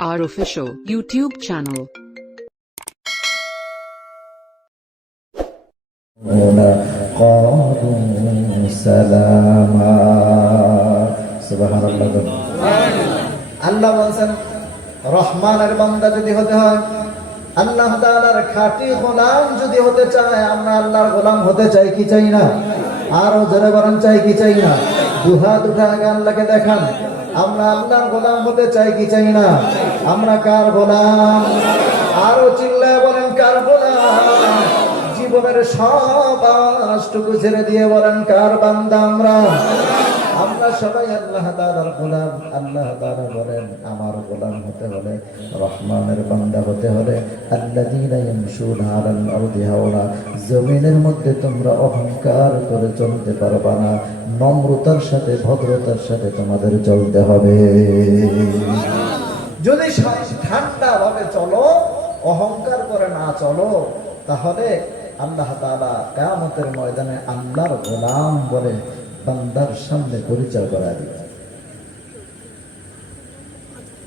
our official YouTube channel. قالوا سلاما سبحان الله আল্লাহ বলেন রহমানের বান্দা যদি হতে হয়, আল্লাহ তাআলার খাঁটি গোলাম যদি হতে চায়, আমরা আল্লাহর গোলাম হতে চাই কি চাই না? আরো জোরে বলেন চাই কি চাই না? দুহাত উঠে আগে আল্লাহকে দেখান, আমরা আল্লাহর গোলাম হতে চাই কি চাই না? আমরা কার গোলাম? আরো চিল্লায় বলেন কার গোলাম? জীবনের সব আশটুকু ছেড়ে দিয়ে বলেন কার বান্দা আমরা? আমরা সবাই আল্লাহ তাআলার গোলাম। আল্লাহ তাআলা বলেন আমার গোলাম হতে হলে, রহমানের বান্দা হতে হলে, আল্লাযীনা ইয়ামশুনা আলাল আরদি হাওলা, জমিনের মধ্যে তোমরা অহংকার করে চলতে পারবা না, নম্রতার সাথে ভদ্রতার সাথে তোমাদের চলতে হবে। যদি ঠান্ডা ভাবে চলো, অহংকার করে না চলো, তাহলে আল্লাহ তাআলা কিয়ামতের ময়দানে আল্লাহর গোলাম বলে বান্দার সামনে পরিচয় করায় দিবে।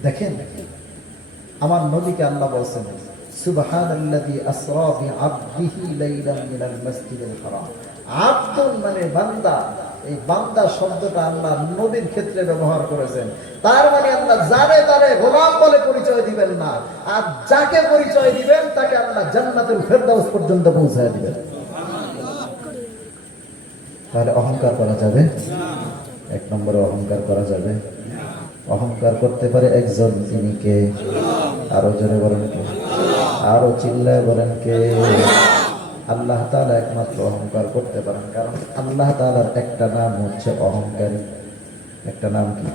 দেখেন আমার নবীকে আল্লাহ বলেছেন সুবহানাল্লাযী আসরা বিআবদিহি লাইলান মিনাল মাসজিদিল হারাম। আব্দুন মানে বান্দা, এই বান্দা শব্দটা আল্লাহ নবীর ক্ষেত্রে ব্যবহার করেছেন। তার মানে আল্লাহ যারে তারে গোলাম বলে পরিচয় দিবেন না, আর যাকে পরিচয় দিবেন তাকে আল্লাহ জান্নাতুল ফেরদাউস পর্যন্ত পৌঁছায় দিবেন। তাহলে অহংকার করা যাবে? এক নম্বরে অহংকার করা যাবে। অহংকার করতে পারে একজন, তিনি কে? আরো জোরে বলেন কে? আরো চিল্লায় বলেন কে? আল্লাহ তাআলা একমাত্র অহংকার করতে পারেন, কারণ আল্লাহ তাআলার একটা নাম হচ্ছে অহংকারী। একটা নাম কি?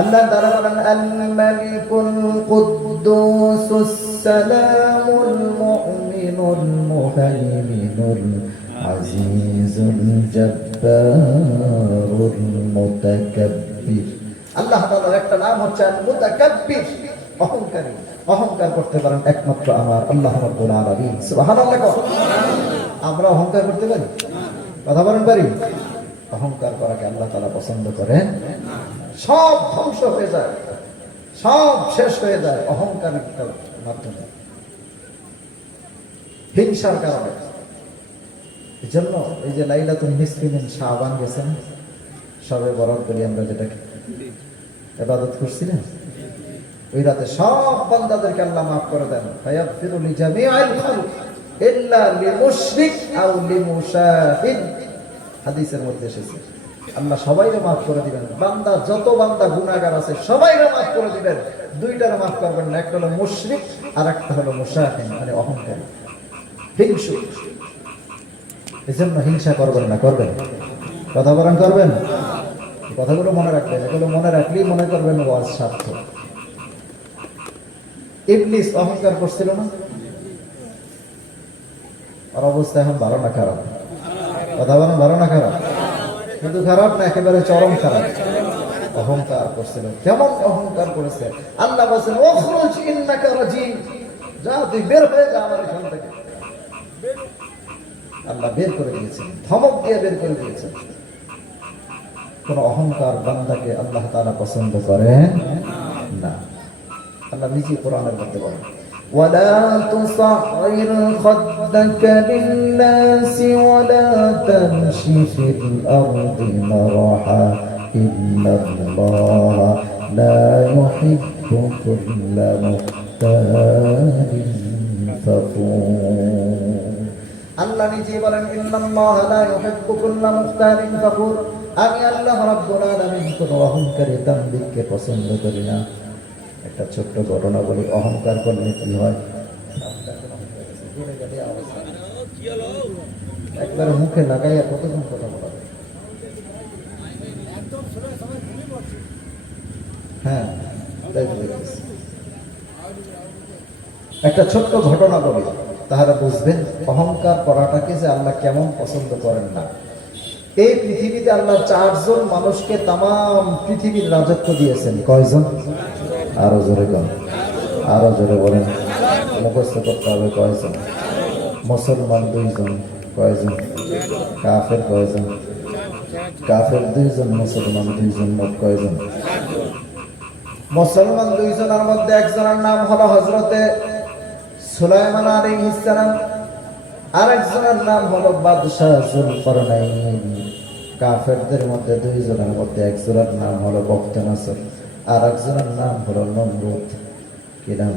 আল্লাহ তাআলা বলেন আল মালিকুল কুদ্দুসুস সালামুল মুমিনুল মুহাইমিনুল আজিজুল জব্বারুল মুতাকাব্বির। আল্লাহ তাআলার একটা নাম হচ্ছে আল মুতাকাব্বির, অহংকারী। অহংকার করতে পারেন একমাত্র আমার আল্লাহ রাব্বুল আলামিন। সুবহানাল্লাহ। আমরা অহংকার করতে পারি? কথা বলেন পারি? অহংকার করাকে আল্লাহ তাআলা পছন্দ করেন। সব ধ্বংস হয়ে যায়, সব শেষ হয়ে যায় অহংকারের মাধ্যমে, হিংসার কারণে। এই জন্য এই যে লাইলাতুল নিসফি মিন শাবান গেছেন, সবে বরাত বলি আমরা, যেটাকে ইবাদত করছি না, ওই রাতে সব বান্দাদেরকে আল্লাহ মাফ করে দেন। ফায়াগফিরু লিজামিআল খালক ইল্লা লিমুশরিক আও লিমুশাহিদ। হাদিসের মধ্যে এসেছে আল্লাহ সবাইকে মাফ করে দিবেন। বান্দা যত বান্দা গুনাহগার আছে সবাইকে মাফ করে দিবেন, দুইটার মাফ করবেন না, একটা হলো মুশরিক আর একটা হলো মুশাহিদ, মানে অহংকারী, হিংসুক। এজন্য হিংসা করবেন না। করবেন? কথা বলেন করবেন? কথাগুলো মনে রাখবেন, এগুলো মনে রাখলেই মনে করবেন ওয়াজ সার্থক। ইবলিস অহংকার করছিল না? আর অবস্থা এখন ভালো না খারাপ? কথা বলেন ভালো না খারাপ? কিন্তু খারাপ না, একেবারে চরম খারাপ। অহংকার করছিল। কেমন অহংকার করেছে? আল্লাহ বলেছেন ওখরুজ ইন্নাকা রাজিম, যা তুই বের হয়ে যা আমার এখান থেকে। আল্লাহ বের করে দিয়েছেন, ধমক দিয়ে বের করে দিয়েছেন। কোন অহংকার বান্দাকে আল্লাহ তাআলা পছন্দ করেন না। আল্লাহ নিজে কোরআনের মধ্যে বলেন ওয়ালা তুসাইর খাদ্দাকা লিন-নাসি ওয়ালা তামশি ফিল আরদি মারহা ইন্নাল্লাহা লা ইউহিব্বু কুল্লা মুখতালিন ফাখুর। আল্লাহ নিজে বলেন ইন্নাল্লাহা লা ইউহিব্বু কুল্লা মুখতালিন ফাখুর, আমি আল্লাহ রাব্বুল আলামিন কোন অহংকারী দাম্ভিককে পছন্দ করি না। একটা ছোট্ট ঘটনা বলি, অহংকার করলে কি হয়? একবার মুখে লাগাইয়া কতক্ষণ কথা বলা যায়? হ্যাঁ, একটা ছোট্ট ঘটনা বলি, তাহলে বুঝবেন অহংকার করাটাকে যে আল্লাহ কেমন পছন্দ করেন না। এই পৃথিবীতে আল্লাহ 4 জন মানুষকে তামাম পৃথিবীর রাজত্ব দিয়েছেন। কয়জন? আরো জোরে বলেন, আরো জোরে বলেন, মুখস্থ করতে হবে। কয়জন? মুসলমান 2 জন। কয়জন? কাফের কয়জন? কাফের 2 জন, মুসলমান 2 জন, মোট কয়জন? মুসলমান দুইজনের মধ্যে একজনের নাম হলো হযরতে সুলাইমান আলাইহিস সালাম, আরেকজনের নাম হলো বাদশাহ যুলকারনাইন। কাফেরদের মধ্যে দুইজনের মধ্যে একজনের নাম হলো বখতনাসর, আর একজনের নাম হলো নমরুদ। কি নাম?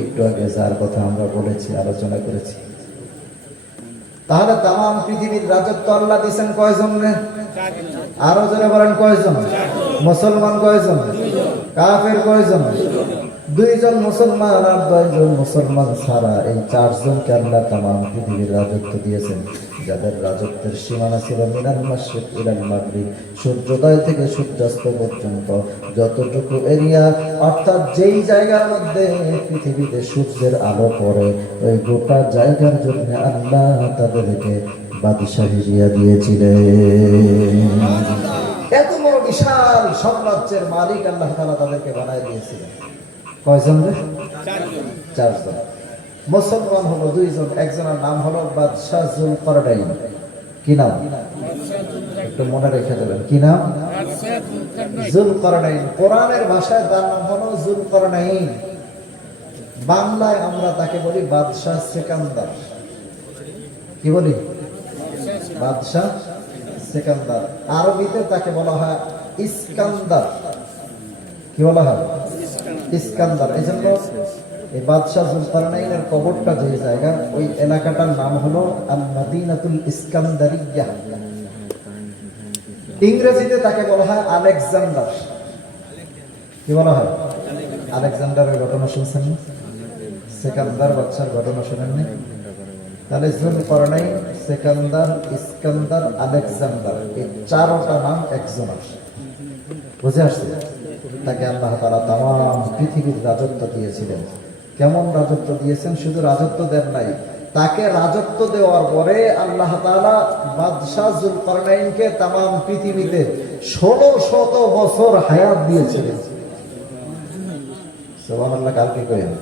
একটু আগে যার কথা আমরা বলেছি, আলোচনা করেছি। তাহলে তাম পৃথিবীর রাজত্ব আল্লাহ দিয়েছেন কয়জন? আরো জোরে বলেন কয়জন? মুসলমান কয়জন? কাফের কয়জন? দুইজন মুসলমান আর দুইজন মুসলমান ছাড়া এই চারজনকে আল্লাহ তাম পৃথিবীর রাজত্ব দিয়েছেন, যাদের রাজত্বের সীমানা ছিল মিনাল মাশরিক ইলাল মাগরিব, সূর্যোদয় থেকে সূর্যাস্ত পর্যন্ত যতটুকু এরিয়া, অর্থাৎ যেই জায়গার মধ্যে পৃথিবীতে সূর্যের আলো পড়ে, ওই গোটা জায়গার জন্য আল্লাহ তাদেরকে বাদশাহী দিয়েছিলেন। এত বড় বিশাল সাম্রাজ্যের মালিক আল্লাহ তাআলা তাদেরকে বানায় দিয়েছিলেন। কয়জন? চারজন। মুসলমান হলো দুইজন, একজনের নাম হলো বাদশাহ যুলকারনাইন। কি নাম? একটু মনে রেখে দেবেন। কি নাম? যুলকারনাইন। কোরআনের ভাষায় তার নাম হলো যুলকারনাইন, বাংলায় আমরা তাকে বলি বাদশাহ সেকান্দার। কি বলি? বাদশাহ সেকান্দার। আরবিতে তাকে বলা হয় ইস্কান্দার। কি বলা হয়? ইস্কান্দার। এই জন্য এই বাদশাহ যুলকারনাইনের কবরটা যে জায়গা, ওই এলাকাটার নাম হলো আল মাদিনাতুল ইস্কান্দারিয়া। ইংরেজিতে তাকে বলা হয় আলেকজান্ডার। কি বলা হয়? আলেকজান্ডারের ঘটনা শুনছেন না? সেকান্দার বাদশার ঘটনা শুনেননি? তাহলে যুলকারনাইন, সেকান্দার, ইস্কান্দার, আলেকজান্ডার, এই চারটা নাম একজনের। বুঝে আসছে? তাকে আল্লাহ তাআলা তাম পৃথিবীর রাজত্ব দিয়েছিলেন। কেমন রাজত্ব দিয়েছেন? শুধু রাজত্ব দেন নাই, তাকে রাজত্ব দেওয়ার পরে আল্লাহ তাআলা বাদশাহ যুলকারনাইনকে তাম পৃথিবীতে 1600 বছর হায়াত দিয়েছিলেন। সুবহানাল্লাহ। কালকে কইেন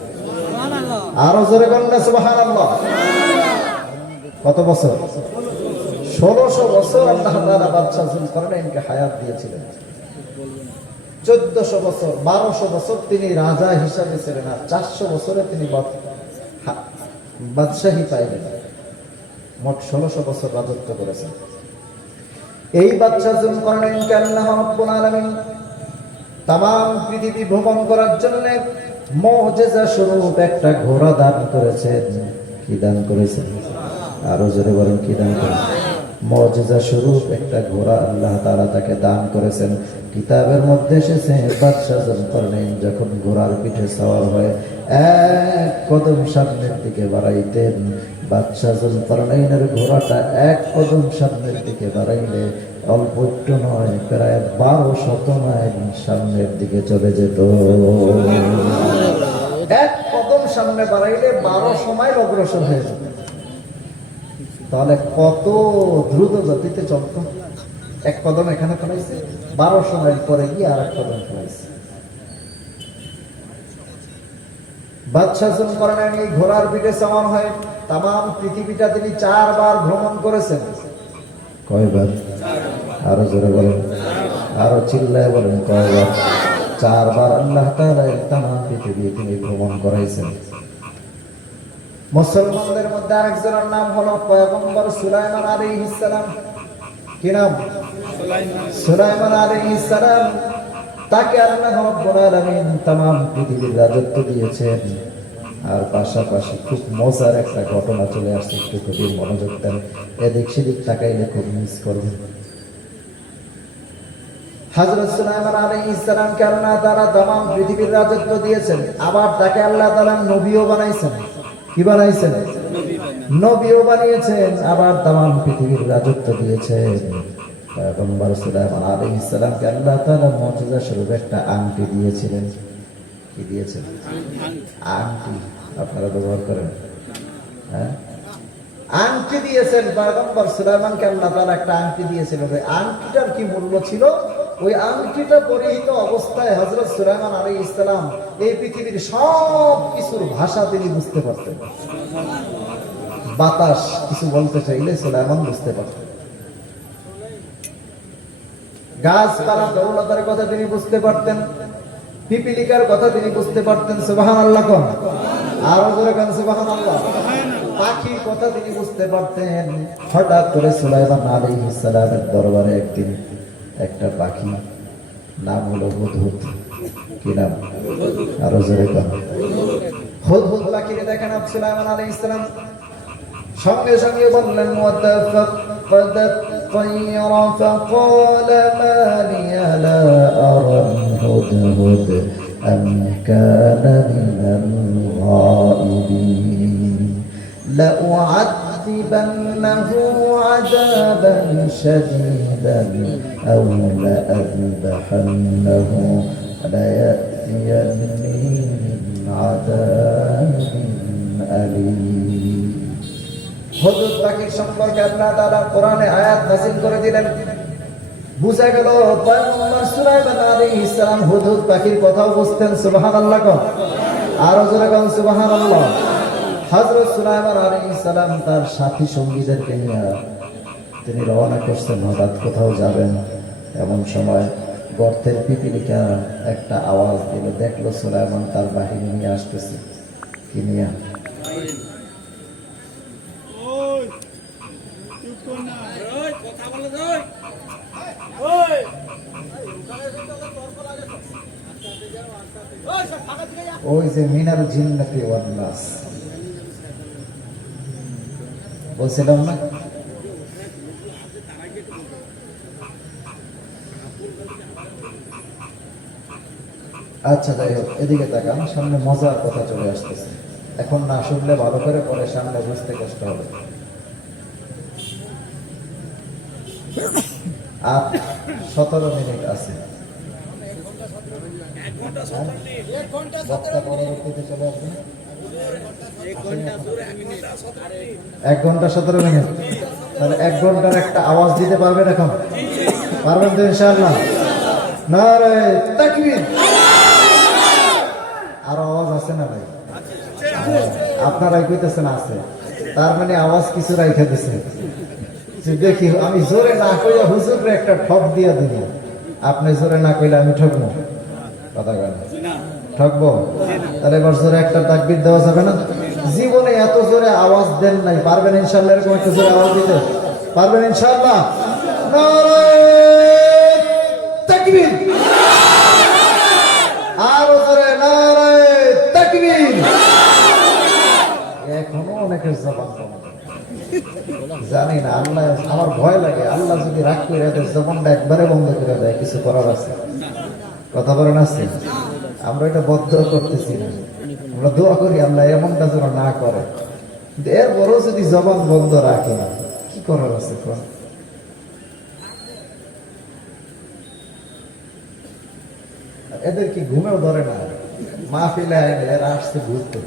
আরো জোরে বলেন না সুবহানাল্লাহ। কত বছর? 1600 বছর আল্লাহ তাআলা বাদশাহ যুলকারনাইনকে হায়াত দিয়েছিলেন। 1400 বছর, 1200 বছর তিনি রাজা হিসাবে ছিলেন, আর 400 বছরে তিনি বাদশাহী পাইলেন। মোট 1600 বছর রাজত্ব করেছেন। এই বাদশাহ যুলকারনাইনকে আল্লাহ রাব্বুল আলামিন তাম পৃথিবী ভ্রমণ করার জন্য মুজিজা স্বরূপ একটা ঘোড়া দান করেছেন। কি দান করেছেন? আরো জোরে বলেন, কি দান করেছেন? মুজিজা স্বরূপ একটা ঘোড়া আল্লাহ তাআলা তাকে দান করেছেন। কিতাবের মধ্যে এসেছে বাদশাহ যুলকারনাইন যখন ঘোড়ার পিঠে সওয়ার হয়ে এক কদম সামনের দিকে বাড়াইতেন, বাদশাহ যুলকারনাইনের ঘোড়াটা এক কদম সামনের দিকে বাড়াইলে অল্প একটু নয়, প্রায় 1200 মাইল সামনের দিকে চলে যেত। এক কদম সামনে বাড়াইলে 1200 মাইল অগ্রসর হয়ে যেত। তাহলে কত দ্রুত গতিতে চলত। এক কদম এখানে ফেলাইছে, 1200 মাইল পরে গিয়ে আর এক কদম ফেলাইছে। বাদশাহ যুলকারনাইন এই ঘোড়ার পিঠে সওয়ার হয়ে তাম পৃথিবীটা তিনি 4 বার ভ্রমণ করেছেন। কয়বার? আরো জোরে বলেন, আরো চিল্লায় বলেন, কয়বার? 4 বার আল্লাহ তাআলা তাম পৃথিবী তিনি ভ্রমণ করাইছেন। মুসলমানদের মধ্যে আরেকজনের নাম হলো পয়গম্বর সুলাইমান আলাইহিস সালাম। কি নাম? সুলাইমান আলাইহিস সালাম। তাকে আল্লাহ রাব্বুল আলামিন তাম পৃথিবীর রাজত্ব দিয়েছেন। আর পাশাপাশি খুব মজার একটা ঘটনা চলে আসছে, একটু খুবই মনোযোগ দেন, এদিক সেদিক তাকাইলে খুব মিস করবেন। হযরত সুলাইমান আলাইহিস সালামকে আল্লাহ তাআলা তাম পৃথিবীর রাজত্ব দিয়েছেন, আবার তাকে আল্লাহ তাআলা নবীও বানাইছেন। কি বানাইছেন? নবীও বানিয়েছেন, আবার তাম পৃথিবীর রাজত্ব দিয়েছেন। পয়গম্বর সুলাইমান আলাইহিস সালামকে আল্লাহ তাআলা মুজিজা স্বরূপ একটা আংটি দিয়েছিলেন। কি দিয়েছেন? আংটি। আপনারা ব্যবহার করেন? হ্যাঁ, আংটি দিয়েছেন পয়গম্বর সুলাইমানকে আল্লাহ তাআলা একটা আংটি দিয়েছিলেন। ওই আংটিটার কি মূল্য ছিল? ওই আংটিটা পরিহিত অবস্থায় হযরত সুলাইমান আলাইহিস সালাম এই পৃথিবীর সব কিছুর ভাষা তিনি বুঝতে পারতেন। বাতাস কিছু বলতে চাইলে সুলাইমান বুঝতে পারতেন, গাছপালা তরুলতার কথা তিনি বুঝতে পারতেন, পিপিলিকার কথা তিনি বুঝতে পারতেন, সুবহানাল্লাহ কোন, আরো জোরে কোন সুবহানাল্লাহ। পাখির কথা তিনি বুঝতে পারতেন। হঠাৎ করে সুলাইমান আলাইহিস সালামের দরবারে একদিন একটা পাখি, নাম হলো হুদহুদ। কি নাম? আরো জোরে কোন। হুদহুদ পাখিকে দেখেন সুলাইমান আলাইহিস সালাম সঙ্গে সঙ্গে বললেন وتفقد الطير فقال ما لي لا أرى الهدهد أم كان من الغائبين لأعذبنه عذابا شديدا أو لأذبحنه ليأتيني من عذاب أليم। হুদহুদ পাখির সম্পর্কে আল্লাহ তাআলা কোরআনে আয়াত নাযিল করে দিলেন। বুঝা গেল পয়গম্বর সুলাইমান আলাইহিস সালাম হুদহুদ পাখির কথাও বুঝতেন, সুবহানাল্লাহ কোন, আরো জোরে কোন সুবহানাল্লাহ। হযরত সুলাইমান আলাইহিস সালাম তার সাথী সঙ্গীদেরকে নিয়ে তিনি রওনা করছেন, হঠাৎ কোথাও যাবেন। এমন সময় গর্তের পিপিলিকা একটা আওয়াজ দিল, দেখলো সুলাইমান তার বাহিনী নিয়ে আসতেছে। কি নিয়ে? ওই যে মিনাল জিন্নাতি ওয়ান নাস বলছিলাম না, আচ্ছা যাই হোক, এদিকে তাকান, সামনে মজার কথা চলে আসতেছে। এখন না শুনলে ভালো করে, পরে সামনে বুঝতে কষ্ট হবে। আর 17 মিনিট আছে। বক্তা পরবর্তীতে চলে আসবে। 1 ঘন্টা 17 মিনিট। তাহলে 1 ঘন্টার একটা আওয়াজ দিতে পারবেন এখন? পারবেন তো ইনশাআল্লাহ? নারে তাকবীর। আর আওয়াজ আছে না ভাই? আপনারাই কইতেছেন আছে, তার মানে আওয়াজ কিছু রাইখা দিছে। দেখি আমি জোরে না কইয়া হুজুরে একটা ঠক দিয়া দিই, আপনি জোরে না কইলে আমি ঠকবো? কথা বলেন, ঠকবো? তাহলে এবার জোরে একটা তাকবীর দেওয়া যাবে না? জীবনে এত জোরে আওয়াজ দেন নাই, পারবেন ইনশাআল্লাহ এরকম একটা জোরে আওয়াজ দিতে? পারবেন ইনশাআল্লাহ? নারে তাকবীর। আরো জোরে নারে তাকবীর। এখনো অনেকের জবান জানি না, আল্লাহ, আমার ভয় লাগে, আল্লাহ যদি রাগ করে দেয় জবানটা একবারে বন্ধ করে দেয়, কিছু করার আছে? কথা বলেন আছে? আমরা এটা বদ্ধ করতেছি না, আমরা দোয়া করি আল্লাহ এমনটা যেন না করে। এরপরও যদি জবান বন্ধ রাখে, কি করার আছে? এদের কি ঘুমেও ধরে না? মাহফিলে এরা আসছে ঘুরতে,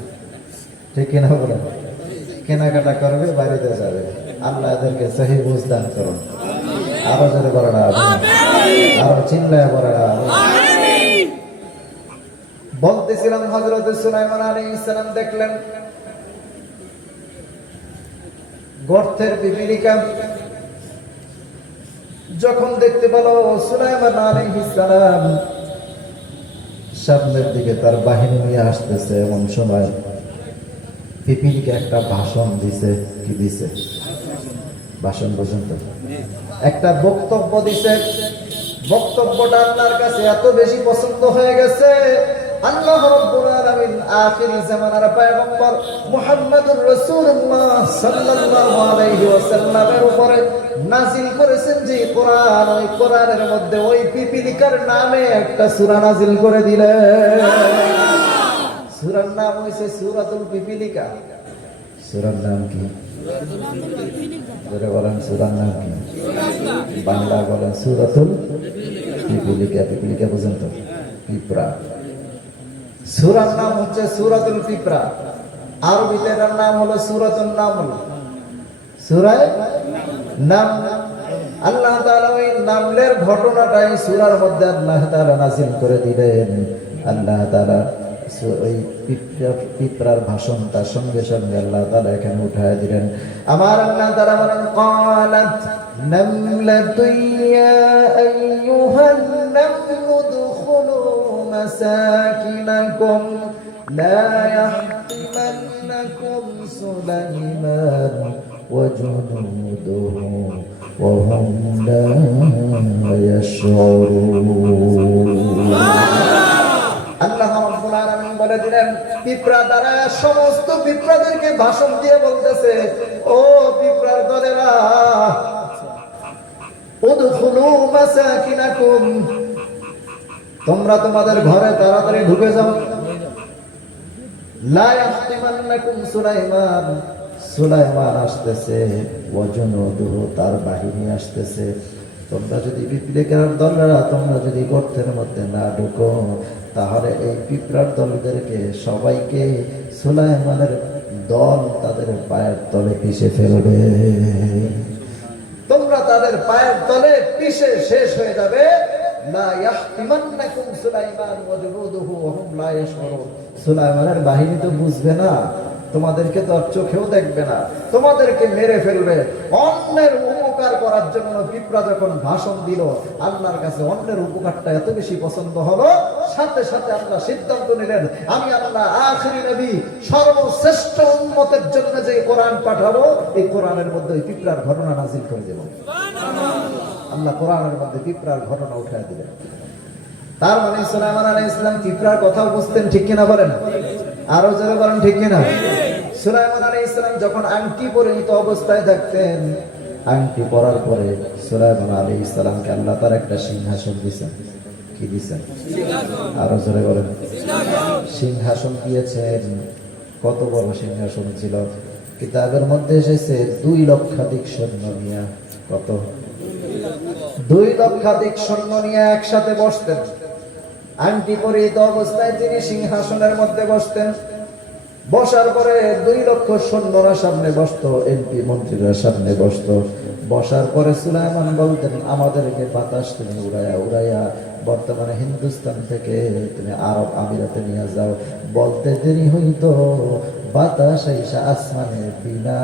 ঠিক কিনা বলেন? কেনাকাটা করবে, বাড়িতে যাবে। আল্লাহ এদেরকে সহি বুঝ দান করুন। আরো জোরে বলেন আমিন। আরো চিল্লায় বলেন আমিন। বলতেছিলাম হযরত সুলাইমান আলাইহিস সালাম দেখলেন গর্তের পিপিলিকা যখন দেখতে পেল সুলাইমান আলাইহিস সালাম সামনের দিকে তার বাহিনী নিয়ে আসতেছে, এমন সময় পিপিলিকা একটা ভাষণ দিছে। কি দিছে? ভাষণ পর্যন্ত একটা বক্তব্য দিছে। বক্তব্যটা আল্লাহর কাছে এত বেশি পছন্দ হয়ে গেছে, আল্লাহ রাব্বুল আলামিন আখির জামানার পয়গম্বর মুহাম্মদুর রাসূলুল্লাহ সাল্লাল্লাহু আলাইহি ওয়াসাল্লামের উপরে নাযিল করেছেন যে কোরআন, ওই কোরআনের মধ্যে ওই পিপিলিকার নামে একটা সূরা নাযিল করে দিলেন। সূরার নাম হইছে সূরাতুল পিপিলিকা। সূরার নাম কি? জোরে বলেন, সূরার নাম কি? বাংলা বলেন সূরাতুল পিপিলিকা। পিপিলিকা বুঝেন তো? পিঁপড়া। সূরার নাম হচ্ছে সূরাতুল পিঁপড়া। আরবিতে এর নাম হলো সূরাতুন নামল। সূরা নাম। আল্লাহ তাআলা ওই নামলের ঘটনাটাই সূরার মধ্যে আল্লাহ তাআলা নাযিল করে দিলেন। আল্লাহ তাআলা ওই পিঁপড়ার ভাষণটা সঙ্গে সঙ্গে আল্লাহ তাআলা এখানে উঠায় দিলেন। আমার আল্লাহ তাআলা বলেন, ক্বালাত নামলাতুন ইয়া আইয়ুহান নামলু উদখুলু مساكنكم لا يحطمنكم سليمان وجنوده وهم لا يشعرون আল্লাহ রাব্বুল আলামিন বলে দিলেন, পিঁপড়া দ্বারা সমস্ত পিঁপড়াদেরকে ভাষণ দিয়ে বলতেছে, ও পিঁপড়ার দলেরা, উদখুলু মাসাকিনাকুম, তোমরা তোমাদের ঘরে তাড়াতাড়ি ঢুকে যাও। লা ইয়াহতিমান্নাকুম সুলাইমান, সুলাইমান আসতেছে, ওয়াজনুদুহু, তার বাহিনী আসতেছে। তোমরা যদি পিঁপড়ার দলেরা তোমরা যদি গর্তের মধ্যে না ঢুকো, তাহলে এই পিঁপড়ার দলদেরকে সবাইকে সুলাইমানের দল তাদের পায়ের তলে পিষে ফেলবে। তোমরা তাদের পায়ের তলে পিষে শেষ হয়ে যাবে। লা ইয়াহতিমান্নাকুম সুলাইমান ওয়া জুনুদুহু ওয়া হুম লা ইয়াশউরুন। সুলাইমানের বাহিনী তো বুঝবে না, তোমাদেরকে তো আর চোখেও দেখবে না, তোমাদেরকে মেরে ফেলবে। অন্যের উপকার করার জন্য পিঁপড়া যখন ভাষণ দিল, আল্লাহর কাছে অন্যের উপকারটা এত বেশি পছন্দ হলো, সাথে সাথে আল্লাহ সিদ্ধান্ত নিলেন, আমি আল্লাহ আখিরি নবী সর্বশ্রেষ্ঠ উম্মতের জন্য যে কোরআন পাঠাবো, এই কোরআনের মধ্যে ওই পিঁপড়ার ঘটনা নাযিল করে দেব। আল্লাহ কোরআনের মধ্যে পিঁপড়ার ঘটনা উঠায় দিলেন। তার মানে সুলাইমান আলাইহিস সালাম পিঁপড়ার কথা বুঝতেন, ঠিক কিনা বলেন? আরো জোরে বলেন, ঠিক কিনা? সুলাইমান আলাইহিস সালাম যখন আংটি পরিহিত অবস্থায় থাকতেন, আংটি পরার পরে সুলাইমান আলাইহিস সালামকে আল্লাহ তার একটা সিংহাসন দিয়েছেন। কি দিয়েছেন? আরো জোরে বলেন। সিংহাসন দিয়েছেন। কত বড় সিংহাসন ছিল? কিতাবের মধ্যে এসেছে 2 লক্ষাধিক সৈন্য নিয়ে। কত? 2 লক্ষাধিক সৈন্য নিয়ে একসাথে বসতেন। আংটি পরিহিত অবস্থায় তিনি সিংহাসনের মধ্যে বসতেন। বসার পরে 2 লক্ষ সৈন্যরা সামনে বসতো, এমপি মন্ত্রীরা সামনে বসতো। বসার পরে সুলাইমান বলতেন, আমাদেরকে বাতাস তুমি উড়াইয়া উড়াইয়া বর্তমানে হিন্দুস্তান থেকে তুমি আরব আমিরাতে নিয়ে যাও। বলতে দেরি হইতো, বাতাস আইসা আসমানে বিনা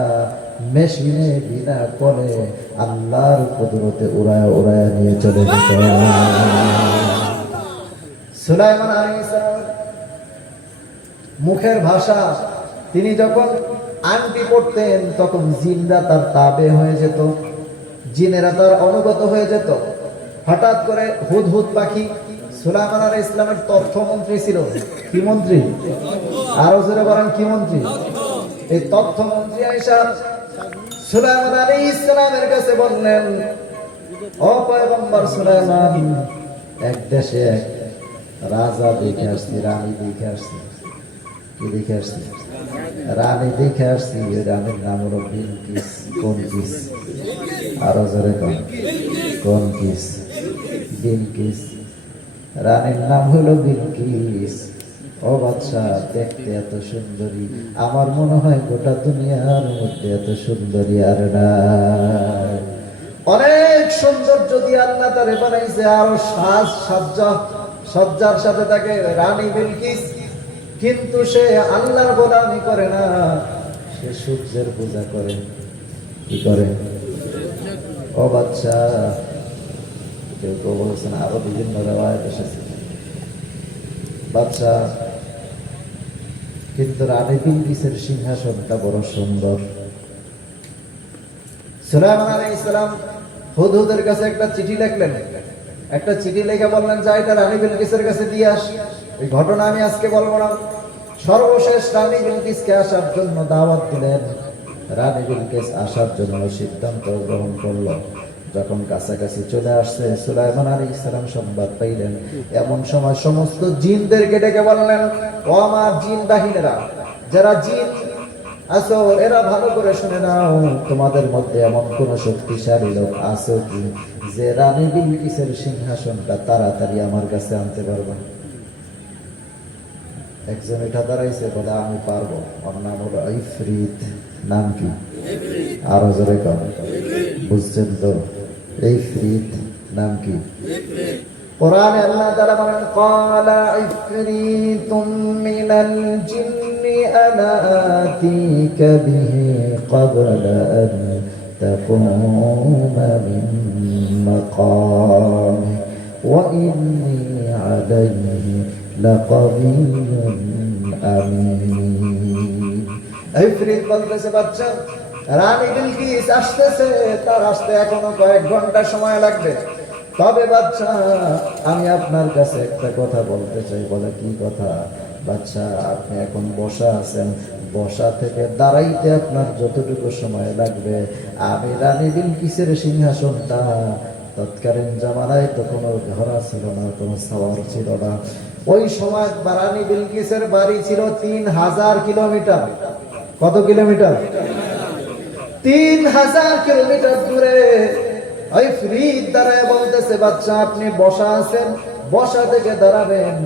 মেশিনে বিনা কলে আল্লাহর কুদরতে উড়াইয়া উড়াইয়া নিয়ে চলে যেত। সুলাইমান আলাইহিস সালাম মুখের ভাষা, তিনি যখন আংটি পড়তেন তখন জিনরা তার তাবে হয়ে যেত, জিনেরা তার অনুগত হয়ে যেত। হঠাৎ করে হুদহুদ পাখি, সুলাইমান আলাইহিস সালামের তথ্যমন্ত্রী ছিল। কি মন্ত্রী? আরো জোরে বলেন, কি মন্ত্রী? এই তথ্যমন্ত্রী আয়েশা সুলাইমান আলাইহিস সালামের কাছে বললেন, ও পয়গম্বর সুলাইমান, এক দেশে এক রাজা দেখে আসছি, রানী দেখে আসছি। কি দেখে আসছি? রানী দেখে আসছি। ওই রানীর নাম হলো বিলকিস। কোন কিস? আরো জোরে কোন? কোন কিস? বিলকিস। রানীর নাম হলো বিলকিস। ও বাদশা, দেখতে এত সুন্দরী, আমার মনে হয় গোটা দুনিয়ার মধ্যে এত সুন্দরী আর নাই। অনেক সৌন্দর্য দিয়ে আল্লাহ তারে বানাইছে, আরো সাজ সজ্জা সজ্জার সাথে তাকে রানী বিলকিস। কিন্তু সে আল্লাহর গোলামি করে না, সে সূর্যের পূজা করে। কি করে? ও বাচ্চা, কেউ কেউ বলেছেন, আরো বিভিন্ন রেওয়ায়েত এসেছে। বাচ্চা, কিন্তু রানী বিলকিসের সিংহাসনটা বড় সুন্দর। সুলাইমান আলাইহিস সালাম হুদহুদের কাছে একটা চিঠি লিখলেন। একটা চিঠি লিখে বললেন, যা এটা রানী বিলকিসের কাছে দিয়ে আস। এই ঘটনা আমি আজকে বলবো না। সর্বশেষ রানী বিলকিসকে আসার জন্য দাওয়াত দিলেন। রানী বিলকিস আসার জন্য সিদ্ধান্ত গ্রহণ করলো। যখন কাছাকাছি চলে আসছে, সুলাইমান আলাইহিস সালাম সংবাদ পাইলেন। এমন সময় সমস্ত জিনদেরকে ডেকে বললেন, ও আমার জিন বাহিনীরা, যারা জিন আছো, এরা ভালো করে শুনে নাও, তোমাদের মধ্যে এমন কোন শক্তিশালী লোক আছে কি যে রানী বিলকিসের সিংহাসনটা তাড়াতাড়ি আমার কাছে আনতে পারবে? একজন এটা দাঁড়াইছে, বলে আমি পারবো। ওর নাম হলো ইফরিত। নাম কি? আরো জোরে কর। বুঝছেন তো? ইফরিত নাম কি? কোরআনে আল্লাহ তাআলা বলেন, ক্বালা ইফরিতুম মিনাল জিন্নি আনা আতিকা বিহি ক্বাবলা আন তাকুমা মিন মাকামি ওয়া ইন্নী আলাইহি লাকাবিয়্যুন আমিন। ইফরিত বলতেছে, বাচ্চা রানী বিলকিস আসতেছে, তার আসতে এখনো কয়েক ঘন্টা সময় লাগবে। তবে বাচ্চা আমি আপনার কাছে একটা কথা বলতে চাই। বলে, কি কথা? বাচ্চা আপনি এখন বসা আছেন, বসা থেকে দাঁড়াইতে আপনার যতটুকু সময় লাগবে, আমি রানী বিলকিসের সিংহাসনটা, তৎকালীন জামানায় তো কোনো ঘোড়া ছিল না, কোনো সাওয়ার ছিল না। ওই সময় রানী বিলকিসের বাড়ি ছিল 3000 কিলোমিটার। কত কিলোমিটার? 3000 কিলোমিটার দূরে। ওই ফ্রিদ দাঁড়ায় বলতেছে, বাচ্চা আপনি বসা আছেন, বসা থেকে দাঁড়াবেন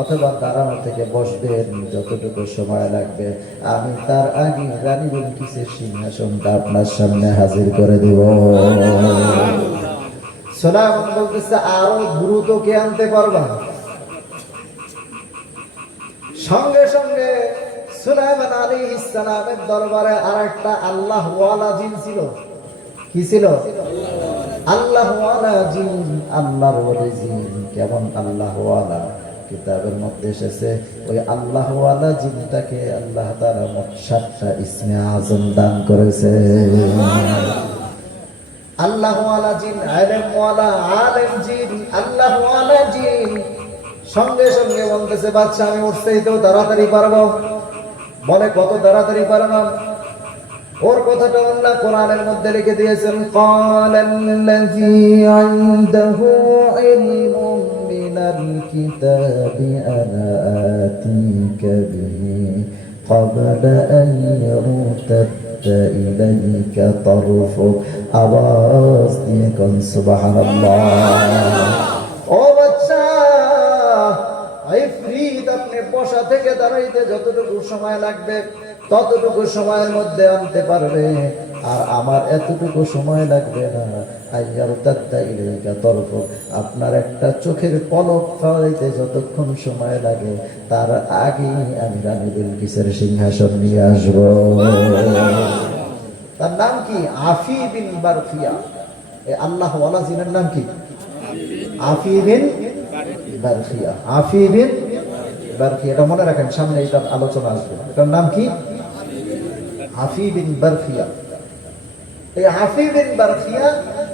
অথবা দাঁড়ানো থেকে বসবেন, যতটুকু সময় লাগবে আমি তার আগে রানী বিলকিসের সিংহাসনটা আপনার সামনে হাজির করে দেব। সুলাইমান বলতেছে, আরো দ্রুত কে আনতে পারবা? সঙ্গে সঙ্গে সুলাইমান আলাইহিস সালামের দরবারে আরেকটা আল্লাহওয়ালা জিন ছিল। কি ছিল? আল্লাহওয়ালা জিন, আল্লাহর ওলি জিন। কেমন আল্লাহওয়ালা? কিতাবের মধ্যে এসেছে ওই আল্লাহওয়ালা জিনটাকে আল্লাহ তাআলা মোট 7টা ইসমে আযম দান করেছে। আল্লাহওয়ালা জিন, ইলমওয়ালা আলেম জিন, আল্লাহওয়ালা জিন। সঙ্গে সঙ্গে বলতেছে, বাচ্চা আমি উঠতেই তো তাড়াতাড়ি পারবো। বলে, কত তাড়াতাড়ি পারবা? ওর কথাটা আল্লাহ কোরআনের মধ্যে লিখে দিয়েছেন, ক্বালাল্লাযী ইনদাহু ইলমুম মিনাল কিতাবি আনা আতীকা বিহি ক্বাবলা আন ইয়ারতাদ্দা ইলাইকা তারফুক। আওয়াজ দিয়ে কোন সুবহানাল্লাহ। ও বাচ্চা, ইফরিত আপনি বসা থেকে দাঁড়াইতে যতটুকু সময় লাগবে ততটুকু সময়ের মধ্যে আনতে পারবে, আর আমার এতটুকু সময় লাগবে না। আইয়ারতাদ্দা ইলাইকা তারফুক, আপনার একটা চোখের পলক ফেলাইতে যতক্ষণ সময় লাগে তার আগে আমি রানী বিলকিসের সিংহাসন নিয়ে আসব। তার নাম কি? আফি বিন বারখিয়া। এই আল্লাহওয়ালা জিনের নাম কি? আফি বিন বারখিয়া। আফি বিন বারখিয়া, এটা মনে রাখেন, সামনে এটার আলোচনা আসবে। এটার নাম কি? আফি বিন বারখিয়া। এই আফি বিন বারখিয়া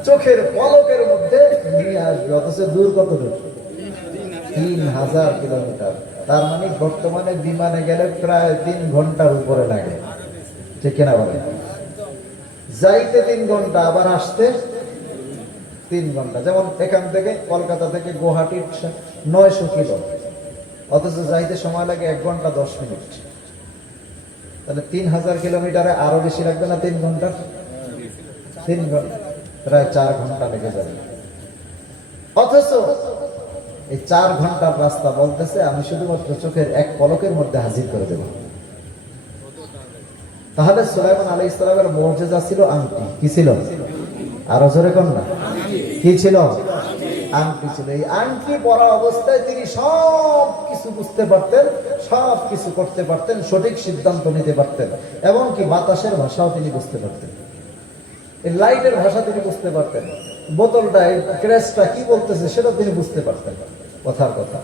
চোখের পলকের মধ্যে নিয়ে আসবে, অথচ দূর কত দূর? 3000 কিলোমিটার। তার মানে বর্তমানে বিমানে গেলে প্রায় 3 ঘন্টার উপরে লাগে, ঠিক কিনা বলে? যাইতে 3 ঘন্টা, আবার আসতে 3 ঘন্টা। যেমন এখান থেকে কলকাতা থেকে গুয়াহাটি 900 কিলো, অথচ যাইতে সময় লাগে 1 ঘন্টা 10 মিনিট। তাহলে 3000 কিলোমিটারে আরো বেশি লাগবে না? 3 ঘন্টা, 3 ঘন্টা, প্রায় 4 ঘন্টা লেগে যাবে। অথচ এই 4 ঘন্টার রাস্তা বলতেছে আমি শুধুমাত্র চোখের এক পলকের মধ্যে হাজির করে দেব। তাহলে সুলাইমান আলাইহিস সালামের মুজিজা ছিল আংটি। কি ছিল? আরো জোরে কোন না, কি ছিল? আংটি ছিল। এই আংটি পরা অবস্থায় তিনি সব কিছু বুঝতে পারতেন, সব কিছু করতে পারতেন, সঠিক সিদ্ধান্ত নিতে পারতেন, এমনকি বাতাসের ভাষাও তিনি বুঝতে পারতেন, এই লাইটের ভাষা তিনি বুঝতে পারতেন, বোতলটা এই ক্রেসটা কি বলতেছে সেটা তিনি বুঝতে পারতেন। কথার কথা,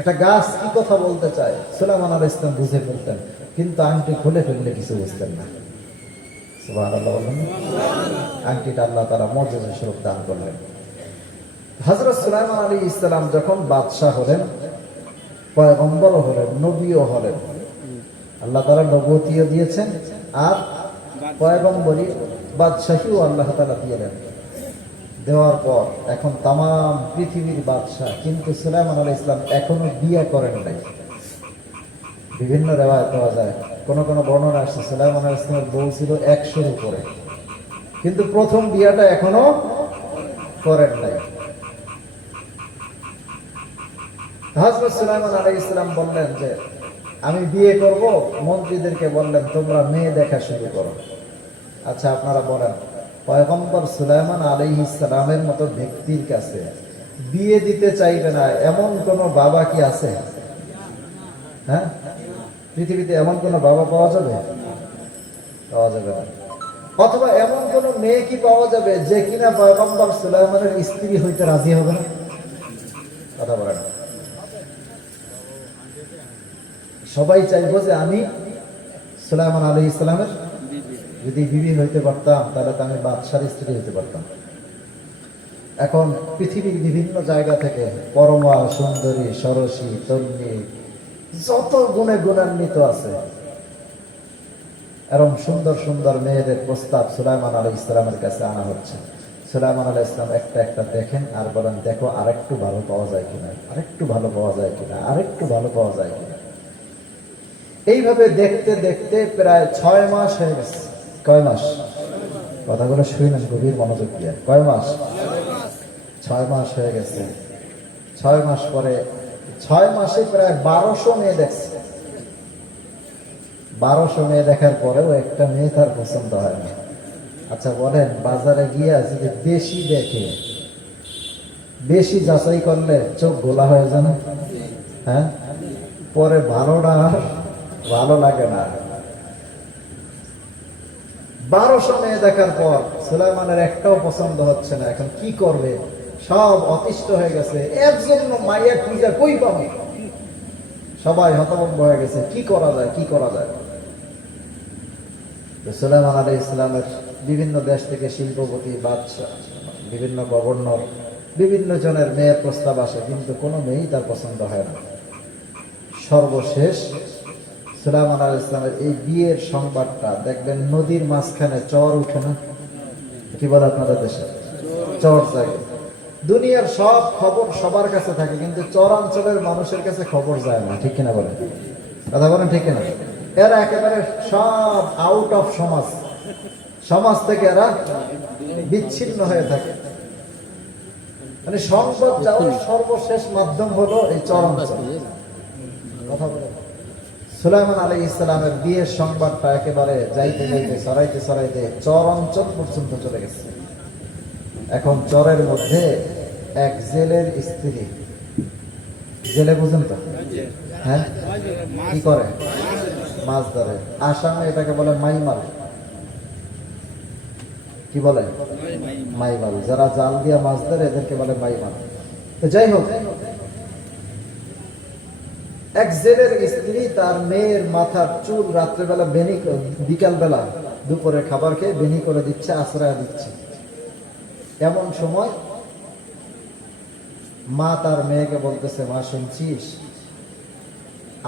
একটা গাছ কি কথা বলতে চায় সুলাইমান আলাইহিস সালাম বুঝে ফেলতেন, কিন্তু আংটি খুলে ফেললে কিছু বুঝতেন না। সুবহানাল্লাহ। আংটিটা আল্লাহ তাআলা মুজিজা স্বরূপ দান করলেন। হযরত সুলাইমান আলাইহিস সালাম যখন বাদশাহ হলেন, পয়গম্বর হলেন, নবীও হলেন, আল্লাহ তাআলা নবুয়তিও দিয়েছেন আর পয়গম্বরী বাদশাহীও আল্লাহ তাআলা দিলেন। দেওয়ার পর এখন তাম পৃথিবীর বাদশাহ, কিন্তু সুলাইমান আলাইহিস সালাম এখনো বিয়ে করেন নাই। বিভিন্ন রিওয়ায়াত পাওয়া যায়, কোন কোন বর্ণনা আসছে সুলাইমান আলাইহিস সালামের বউ ছিল 100-এর উপরে, কিন্তু প্রথম বিয়েটা এখনো করেন নাই। হযরত সুলাইমান আলাইহিস সালাম বললেন যে আমি বিয়ে করব, মন্ত্রীদেরকে বললেন তোমরা মেয়ে দেখা শুরু করো। আচ্ছা আপনারা বলেন, পয়গম্বর সুলাইমান আলাইহিস সালামের মতো ব্যক্তির কাছে বিয়ে দিতে চাইবে না এমন কোন বাবা কি আছে? হ্যাঁ, পৃথিবীতে এমন কোন বাবা পাওয়া যাবে? পাওয়া যাবে না। অথবা এমন কোন মেয়ে কি পাওয়া যাবে যে কিনা পয়গম্বর সুলাইমানের স্ত্রী হইতে রাজি হবে না? কথা বলেন। সবাই চাইবো যে আমি সুলাইমান আলাইহিস সালামের যদি বিবি হইতে পারতাম তাহলে তো আমি বাদশার স্ত্রী হইতে পারতাম। এখন পৃথিবীর বিভিন্ন জায়গা থেকে পরমা সুন্দরী, সরসী, তন্নি, যত গুণে গুণান্বিত আছে এরকম সুন্দর সুন্দর মেয়েদের প্রস্তাব সুলাইমান আলাইহিস সালামের কাছে আনা হচ্ছে। সুলাইমান আলাইহিস সালাম একটা একটা দেখেন আর বলেন, দেখো আরেকটু ভালো পাওয়া যায় কিনা, আরেকটু ভালো পাওয়া যায় কিনা, আরেকটু ভালো পাওয়া যায় কিনা। এইভাবে দেখতে দেখতে প্রায় 6 মাস হয়ে গেছে। কয় মাস? কথাগুলো শুনেন গভীর মনোযোগ দিয়ে। কয় মাস? 6 মাস হয়ে গেছে। 6 মাস পরে 6 মাসে প্রায় 1200 মেয়ে দেখছে। 1200 মেয়ে দেখার পরেও একটা মেয়ে তার পছন্দ হয় না। আচ্ছা বলেন, বাজারে গিয়া যদি বেশি দেখে, বেশি যাচাই করলে চোখ গোলা হয়ে যায় না? হ্যাঁ, পরে ভালোটা আর ভালো লাগে না। 1200 মেয়ে দেখার পর সুলাইমানের একটাও পছন্দ হচ্ছে না। এখন কি করবে? সব অতিষ্ঠ হয়ে গেছে। এর জন্য মায়ের পূজা কই পাবে? সবাই হতভম্ব হয়ে গেছে। কি করা যায়, কি করা যায়? সুলাইমান আলাইহিস সালামের বিভিন্ন দেশ থেকে শিল্পপতি, বাদশাহ, বিভিন্ন গভর্নর, বিভিন্ন জনের মেয়ের প্রস্তাব আসে, কিন্তু কোনো মেয়েই তার পছন্দ হয় না। সর্বশেষ সুলাইমান আলাইহিস সালামের এই বিয়ের সংবাদটা দেখবেন নদীর মাঝখানে চর উঠে না? কি বলে আপনাদের দেশে? চর জাগে। দুনিয়ার সব খবর সবার কাছে থাকে, কিন্তু চরাঞ্চলের মানুষের কাছে খবর যায় না। ঠিক কিনা বলেন? কথা বলেন ঠিক কিনা? এরা একেবারে সব আউট অফ সমাজ, সমাজ থেকে এরা বিচ্ছিন্ন হয়ে থাকে। মানে সংবাদ যাওয়ার সর্বশেষ মাধ্যম হলো এই চরাঞ্চল। কথা বলেন। সুলাইমান আলাইহিস সালামের বিয়ের সংবাদটা একেবারে যাইতে যাইতে ছড়াইতে ছড়াইতে চর অঞ্চল পর্যন্ত চলে গেছে। এখন চরের মধ্যে এক জেলের স্ত্রী, জেলে বুঝেন তো? হ্যাঁ, কি করে? মাছ ধরে। আসামে এটাকে বলে মাইমাল। কি বলে? মাইমাল। যারা জাল দিয়া মাছ ধরে এদেরকে বলে মাইমাল। তো যাই হোক, এক জেলের স্ত্রী তার মেয়ের মাথার চুল রাত্রেবেলা বেনি, বিকাল বেলা দুপুরে খাবার খেয়ে বেনি করে দিচ্ছে, আশ্রয় দিচ্ছে। এমন সময় মা তার মেয়েকে বলতেছে, মা শুনছিস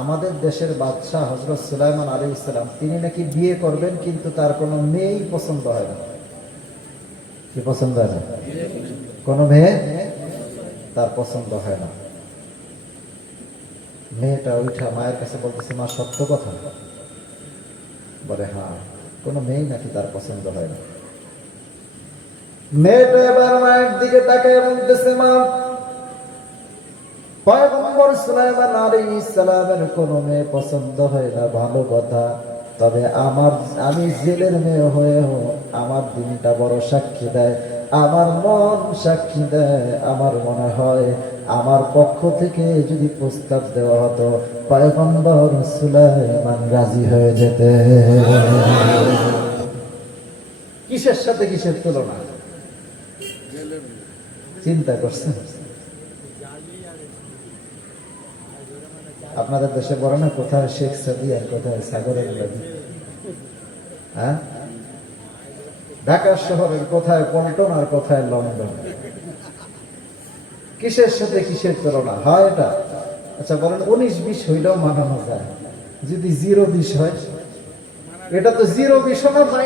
আমাদের দেশের বাদশাহ হযরত সুলাইমান আলাইহিস সালাম তিনি নাকি বিয়ে করবেন, কিন্তু তার কোনো মেয়েই পছন্দ হয় না। কি পছন্দ হয় না? কোনো মেয়ে তার পছন্দ হয় না। মেয়েটা উঠা মায়ের কাছে বলতেছে, মা সত্য কথা? বলে হ্যাঁ, কোনো মেয়ে নাকি তার পছন্দ হয় না। মেয়েটা এবার মায়ের দিকে তাকায় বলতেছে, মা পয়গম্বর সুলাইমান আলাইহিস সালামের কোনো মেয়ে পছন্দ হয় না, ভালো কথা। তবে আমি জেলের মেয়ে হয়েও আমার দিনটা বড় সাক্ষী দেয়, আমার মন সাক্ষী দেয়। আমার মনে হয় আমার পক্ষ থেকে যদি প্রস্তাব দেওয়া হতো পয়গম্বর সুলাইমান রাজি হয়ে যেতে। কিসের সাথে কিসের তুলনা? চিন্তা করছেন? আপনাদের দেশে বলে না, কোথায় শেখ সাদি আর কোথায় সাগরের নদী। হ্যাঁ, ঢাকা শহরের কোথায় পল্টন আর কোথায় লন্ডন। কিসের সাথে কিসের তুলনা হয় এটা? আচ্ছা বলেন, 19-20 হইলেও মানানো যায়, যদি 0-20 হয়? এটা তো 0-20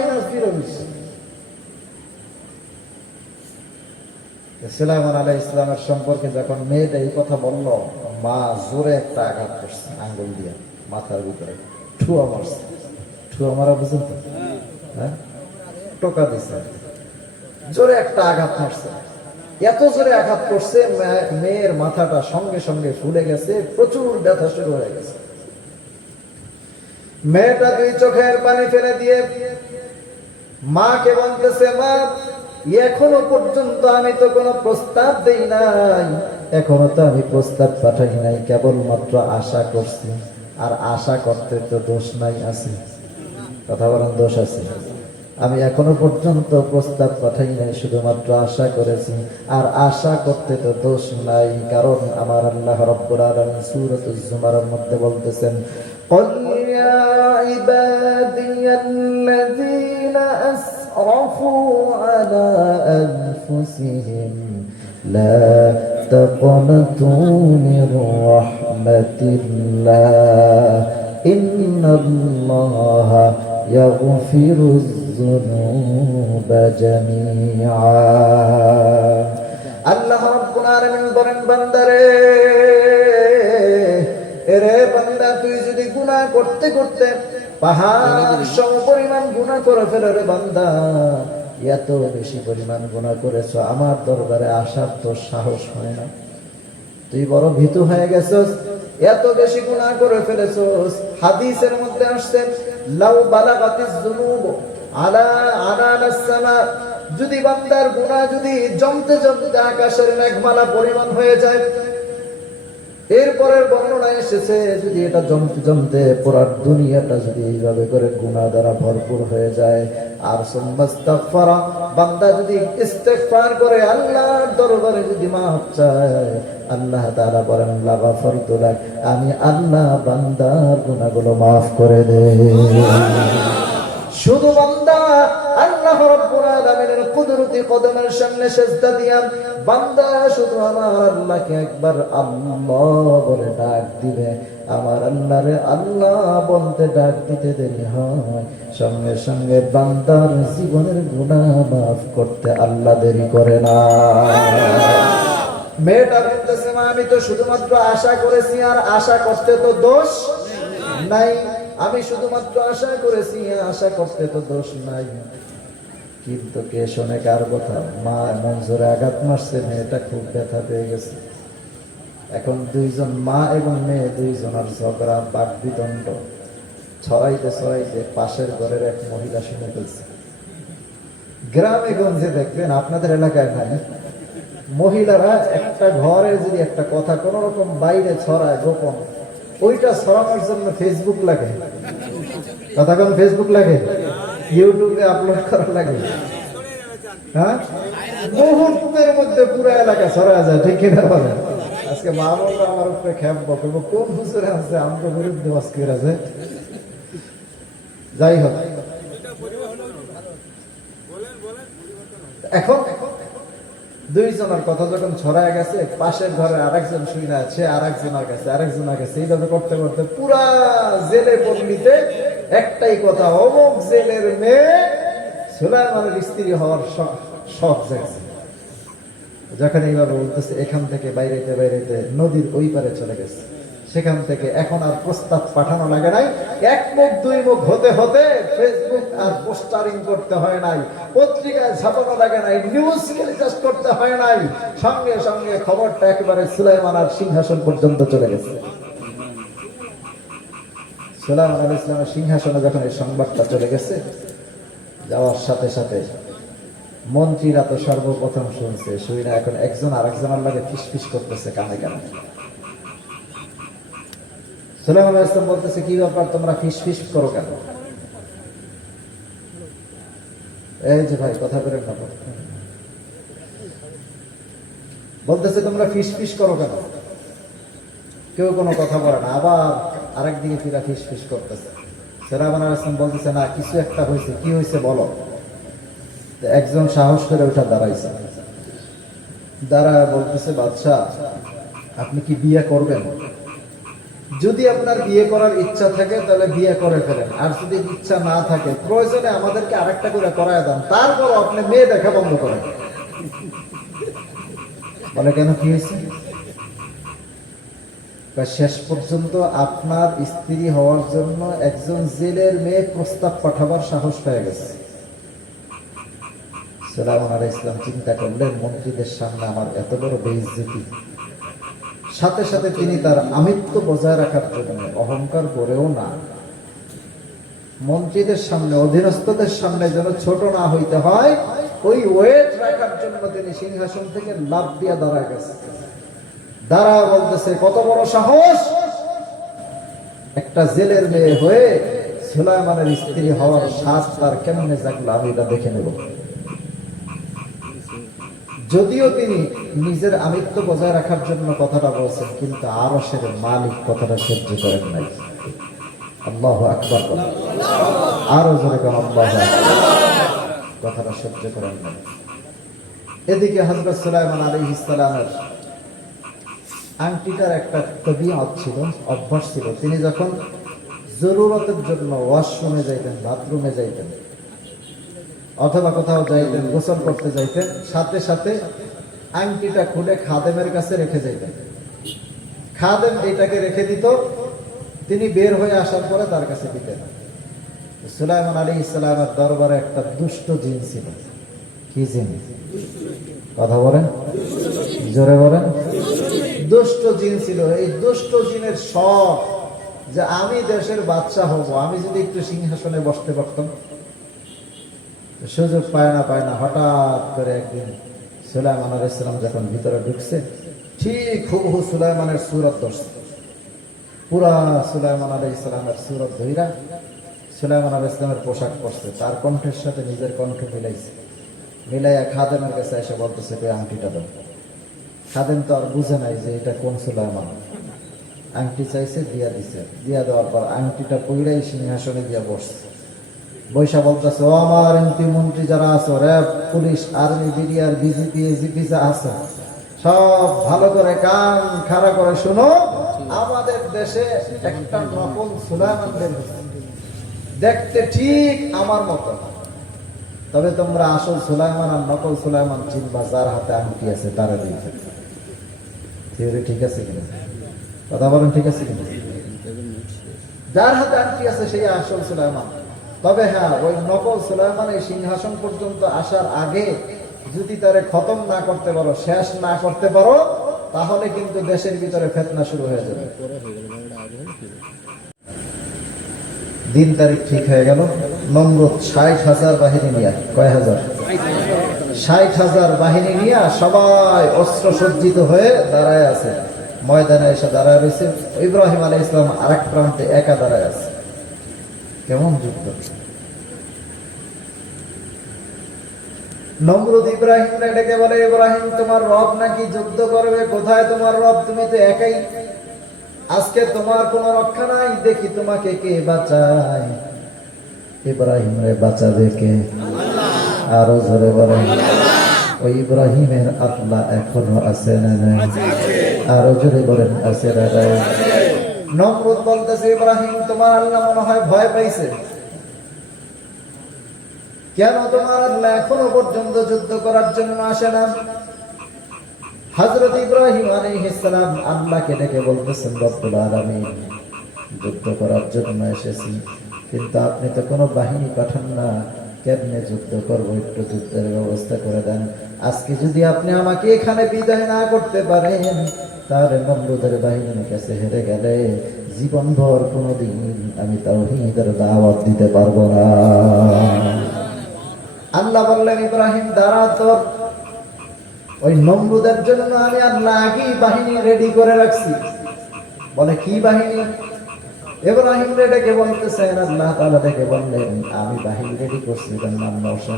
না, -0-20। সুলাইমান আলাইহিস সালামের সম্পর্কে যখন মেয়েটা এই কথা বলল, মা জোরে একটা আঘাত করছে আঙ্গুল দিয়ে মাথার ভিতরে, ঠুয়া মারছে। ঠুয়া মারা বুঝেন তো? হ্যাঁ, টোকা দিছে, জোরে একটা আঘাত মারছে। এত জোরে আঘাত করছে মেয়ের মাথাটা সঙ্গে সঙ্গে ফুলে গেছে, প্রচুর ব্যথা শুরু হয়ে গেছে। মেয়েটা 2 চোখের পানি ফেলে দিয়ে মাকে বলতেছে, মা এখনো পর্যন্ত আমি তো কোনো প্রস্তাব দেই নাই, এখনো তো আমি প্রস্তাব পাঠাই নাই, কেবলমাত্র আশা করছি। আর আশা করতে তো দোষ নাই, আছে? কথা বলেন, দোষ আছে? আমি এখনো পর্যন্ত প্রস্তাব পাঠাই নাই, শুধুমাত্র আশা করেছি। আর আশা করতে তো দোষ নাই, কারণ আমার আল্লাহ রাব্বুল আলামিন সূরাতুজ জুমারের মধ্যে বলতেছেন, قل يا عبادي الذين أسرفوا على أنفسهم لا تقنطوا من رحمة الله إن الله يغفر الذنوب جميعا। আল্লাহ রাব্বুল আলামিন বলেন, বান্দারে, এরে বান্দা, তুই যদি গুনাহ করতে করতে পাহাড় সমপরিমাণ গুনাহ করে ফেলে, রে বান্দা, এত বেশি পরিমাণ গুনাহ করেছো, আমার দরবারে আসার তো সাহস হয় না। তুই বড় ভীতু হয়ে গেছস, এত বেশি গুনাহ করে ফেলেছস। হাদিসের মধ্যে আসছে, লাউ বালাগাতিজ যুনুব আলা আনানাস সামা, যদি বান্দার গুনাহ যদি জমতে জমতে আকাশের মেঘমালা পরিমাণ হয়ে যায়। এরপরের বর্ণনায় এসেছে, যদি এটা জমতে জমতে পুরো দুনিয়াটা যদি এইভাবে করে গুনাহ দ্বারা ভরপুর হয়ে যায়, আর সুম্মাস্তাগফারা, বান্দা যদি ইস্তেগফার করে আল্লাহর দরবারে যদি মাফ চায়, আল্লাহ তাআলা বলেন, লাগাফারতু লাক, আমি আল্লাহ বান্দার গুনাহগুলো মাফ করে দেই। শুধু বান্দা আল্লাহ রাব্বুল আলামিনের কুদরতি কদমের সামনে সিজদা দিয়া বান্দা শুধু আমার আল্লাহকে একবার আল্লাহ বলে ডাক দিবে, আমার আল্লাহরে আল্লাহ বলতে ডাক দিতে দেরি হয়, সঙ্গে সঙ্গে বান্দার জীবনের গুনাহ মাফ করতে আল্লাহ দেরি করে না। মেয়েটা বলতেছে, মা, আমি তো শুধুমাত্র আশা করেছি, আর আশা করতে তো দোষ নাই। আমি শুধুমাত্র আশা করেছি, আশা করতে তো দোষ নাই। কিন্তু কে শোনে কার কথা? মা এমন জোরে আঘাত মারছে, মেয়েটা খুব ব্যথা পেয়ে গেছে। এখন দুইজন মা এবং মেয়ে দুইজনের ঝগড়া, বাগবিদণ্ড ছড়াইতে ছড়াইতে পাশের ঘরের এক মহিলা শুনে ফেলছে। গ্রামে গঞ্জে দেখবেন, আপনাদের এলাকায় নাই, মহিলারা একটা ঘরে যদি একটা কথা কোন রকম বাইরে ছড়ায় গোপন, ওইটা ছড়ানোর জন্য ফেসবুক লাগে, কথা কোন ফেসবুক লাগে, ইউটিউবে আপলোড করা লাগে। হ্যাঁ, মুহূর্তের মধ্যে পুরো এলাকা ছড়া যায়, ঠিক কিনা বলেন? আজকে মা বাবা আমার উপরে খেপ বলবো, কোন হুজুরে আছে আমাকে বিরুদ্ধে অস্কির আছে। যাই হোক, এখন দুইজনের কথা যখন ছড়ায় গেছে, পাশের ঘরে আরেকজন শুই না, সে আরেকজনের কাছে এইভাবে করতে করতে পুরা জেলে পল্লীতে একটাই কথা, অমুক জেলের মেয়ে সুলাইমানের স্ত্রী হওয়ার শখ জাগছে। যখন এইভাবে বলতেছে, এখান থেকে বাইরেতে বাইরেতে নদীর ওই পারে চলে গেছে। সেখান থেকে এখন আর প্রস্তাব পাঠানো লাগে নাই, এক মুখ দুই মুখ হতে হতে ফেসবুক আর পোস্টারিং করতে হয় নাই, পত্রিকায় ছাপানো লাগে নাই, নিউজ টেলিকাস্ট করতে হয় নাই, সঙ্গে সঙ্গে খবরটা একেবারে সুলাইমান আর সিংহাসন পর্যন্ত চলে গেছে। সুলাইমান আলাইহিস সালামের সিংহাসনে যখন এই সংবাদটা চলে গেছে, যাওয়ার সাথে সাথে মন্ত্রীরা তো সর্বপ্রথম শুনছে, শুই না এখন একজন আরেকজনের লাগে ফিসফিস করতেছে কানে কানে। সুলাইমান আলাইহিস সালাম বলতেছে, কি ব্যাপার, তোমরা ফিসফিস করো কেন? এই যে ভাই, কথা বলেন না, বলতেছে তোমরা ফিসফিস করো কেন? কেউ কোনো কথা বলে না, আবার আরেকদিকে ফিরা ফিসফিস করতেছে। সুলাইমান আলাইহিস সালাম বলতেছে, না, কিছু একটা হয়েছে, কি হয়েছে বলো। একজন সাহস করে ওঠা দাঁড়াইছে, দাঁড়ায় বলতেছে, বাদশাহ, আপনি কি বিয়ে করবেন? যদি আপনার বিয়ে করার ইচ্ছা থাকে তাহলে বিয়ে করে ফেলেন, আর যদি ইচ্ছা না থাকে প্রয়োজনে আমাদেরকে আরেকটা করে করায় দেন, তারপর আপনি মেয়ে দেখা বন্ধ করেন। বলে, কেন, কি হয়েছে? শেষ পর্যন্ত আপনার স্ত্রী হওয়ার জন্য একজন জেলের মেয়ে প্রস্তাব পাঠাবার সাহস পেয়ে গেছে। সুলাইমান আলাইহিস সালাম চিন্তা করলেন, মন্ত্রীদের সামনে আমার এত বড় বেইজ্জতি। সাথে সাথে তিনি তার আমিত্ব বজায় রাখার জন্য অহংকার করেও না, মন্ত্রীদের সামনে, অধীনস্থদের সামনে যেন ছোট না হইতে হয়, ওই ওয়েট রাখার জন্য তিনি সিংহাসন থেকে লাফ দিয়া দাঁড়ায় গেছে। দাঁড়া বলতেছে, কত বড় সাহস, একটা জেলের মেয়ে হয়ে সুলাইমানের স্ত্রী হওয়ার স্বাদ তার কেমনে জাগলো আমি এটা দেখে নেব। যদিও তিনি নিজের আমিত্ব বজায় রাখার জন্য কথাটা বলছেন, কিন্তু আরশের মালিক কথাটা সহ্য করেন নাই। আল্লাহু আকবার, আরো জোরে বলেন আল্লাহু আকবার। কথাটা সহ্য করেন নাই। এদিকে হযরত সুলাইমান আলাইহিস সালামের আংটিটার একটা তবিয়ত ছিল, অভ্যাস ছিল। তিনি যখন জরুরতের জন্য ওয়াশরুমে যাইতেন, বাথরুমে যাইতেন, অথবা কোথাও যাইতেন, গোসল করতে যাইতেন, সাথে সাথে আংটিটা খুলে খাদেমের কাছে রেখে যাইতেন। খাদেম এটাকে রেখে দিত, তিনি বের হয়ে আসার পরে তার কাছে দিতেন। সুলাইমান আলাইহিস সালামের দরবারে একটা দুষ্ট জিন ছিল। কি জিন? কথা বলেন, জোরে বলেন। দুষ্ট জিন ছিল। এই দুষ্ট জিনের শখ যে আমি দেশের বাদশা হব, আমি যদি একটু সিংহাসনে বসতে পারতাম। সুযোগ পায় না, হঠাৎ করে একদিন সুলাইমান আলাইহিস সালাম যখন ভিতরে ঢুকছে, ঠিক হুবহু সুলাইমানের সূরত ধরছে। পুরা সুলাইমান আলাইহিস সালামের সূরত ধইরা সুলাইমান আলাইহিস সালামের পোশাক পরছে, তার কণ্ঠের সাথে নিজের কণ্ঠ মিলাইছে। মিলাইয়া খাদেমের কাছে এসে বলতেছে, কই আংটিটা দাও। খাদেম তো আর বুঝে নাই যে এটা কোন সুলাইমান। আংটি চাইছে, দিয়া দিছে। দিয়া দেওয়ার পর আংটিটা পইড়াই সিংহাসনে গিয়া বসছে। বৈশা বলতেছে, ও আমার এমপি মন্ত্রী যারা আছো, RAB, police, army, BDR, BGP, AGP যা আছে, সব ভালো করে কান খাড়া করে শোনো। আমাদের দেশে একটা নকল সুলাইমান বের হয়েছে, দেখতে ঠিক আমার মতো। তবে তোমরা আসল সুলাইমান আর নকল সুলাইমান চিনবা যার হাতে আংটি আছে তারা দিয়েছে। থিওরি ঠিক আছে কিনা? কথা বলেন, ঠিক আছে কিনা? যার হাতে আংটি আছে সেই আসল সুলাইমান। তবে হ্যাঁ, ওই নকল সুলাইমান এই সিংহাসন পর্যন্ত আসার আগে যদি তারে খতম না করতে পারো, শেষ না করতে পারো, তাহলে কিন্তু দেশের ভিতরে ফিতনা শুরু হয়ে যাবে। দিন তারিখ ঠিক হয়ে গেল। নমরুদ 60,000 বাহিনী নিয়ে, কয় হাজার? 60,000 বাহিনী নিয়ে সবাই অস্ত্র সজ্জিত হয়ে দাঁড়ায় আছে। ময়দানে এসে দাঁড়ায় রয়েছে। ইব্রাহিম আলাইহিস সালাম আরেক প্রান্তে একা দাঁড়ায় আছে। কেমন যুদ্ধ! নমরুদ ইব্রাহিমকে ডেকে বলে, ইব্রাহিম তোমার রব নাকি যুদ্ধ করবে? কোথায় তোমার রব? তুমি তো একাই, আজকে তোমার কোনো রক্ষা নাই, দেখি তোমাকে কে বাঁচায়। ইব্রাহিম রে বাঁচাবে কে? আরো জোরে বলেন। ওই ইব্রাহিমের আল্লাহ এখনো আছে না নাই? আরো জোরে বলেন, আছে না নাই? নমরুদ বলতেছে, ইব্রাহিম তোমার আল্লাহ মনে হয় ভয় পাইছে। কেন তোমার আল্লাহ এখনো পর্যন্ত যুদ্ধ করার জন্য আসে না? হযরত ইব্রাহিম আলাইহিস সালাম আল্লাহকে ডেকে বলতেছেন, রব্বুল আলামিন, যুদ্ধ করার জন্য এসেছি, কিন্তু আপনি তো কোনো বাহিনী পাঠান না, কেমনে যুদ্ধ করবো? একটু যুদ্ধের ব্যবস্থা করে দেন। আজকে যদি আপনি আমাকে এখানে বিদায় না করতে পারেন, তাহলে নমরুদের বাহিনীর কাছে হেরে গেলে জীবনভর কোনোদিন আমি তাওহীদের দাওয়াত দিতে পারবো না। আল্লাহ বললেন, ইব্রাহিম দাঁড়া, তোর ওই নমরুদের জন্য আমি আল্লাহ আগেই বাহিনী রেডি করে রাখছি। বলে, কি বাহিনী? ইব্রাহিম ডেকে বলতেছেন, আল্লাহ তাআলা ডেকে বললেন, আমি বাহিনী রেডি করছি, এটার নাম মশা।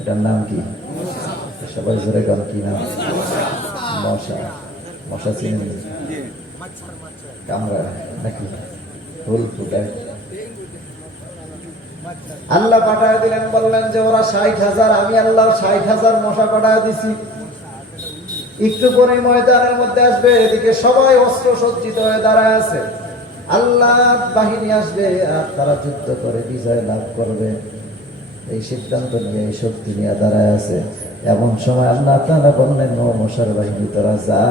এটার নাম কি? সবাই জোরে গান, কি নাম? মশা। মশা চিনেন? কামড়া নাকি ফুল ফুটায়? আল্লাহ পাঠায় দিলেন, বললেন যে ওরা 60,000, আমি আল্লাহ 60,000 মশা পাঠায় দিছি। একটু পরে ময়দানের মধ্যে আসবে, এদিকে সবাই অস্ত্র সজ্জিত হয়ে দাঁড়ায় আছে। আল্লাহ বাহিনী আসবে আর তারা যুদ্ধ করে বিজয় লাভ করবে, এই সিদ্ধান্ত নিয়ে, এই শক্তি নিয়ে দাঁড়ায় আছে। এমন সময় আল্লাহ তাআলা বললেন, ও মশার বাহিনী, তোরা যা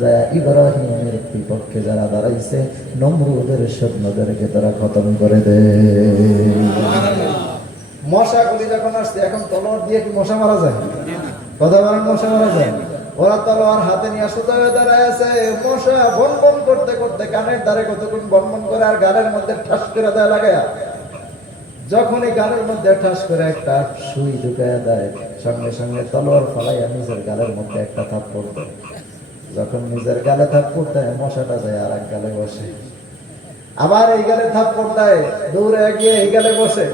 যা ইব্রাহিমের বিপক্ষে যারা দাঁড়াইছে নমরুদের সৈন্যদেরকে তারা খতম করে দে। মশাগুলি যখন আসছে, এখন তলোয়ার দিয়ে কি মশা মারা যায়? কথা বলেন, মশা মারা যায়? ওরা তলোয়ার হাতে নিয়ে সোজা হয়ে দাঁড়ায় আছে। মশা বন বন করতে করতে কানের ধারে কতক্ষণ বন বন করে আর গালের মধ্যে ঠাস করে দেয় লাগায়া। যখনই গালের মধ্যে ঠাস করে একটা সুই ঢুকায় দেয়, সঙ্গে সঙ্গে তলোয়ার ফলাইয়া নিজের গালের মধ্যে একটা থাপ্পড় দেয়। যখন নিজের গালে থাপ্পড় দেয়, মশাটা যায় আর এক গালে বসে। আবার এই গেলে থাপ্পড় দেয়, দৌড়ে গিয়ে এই গেলে বসে,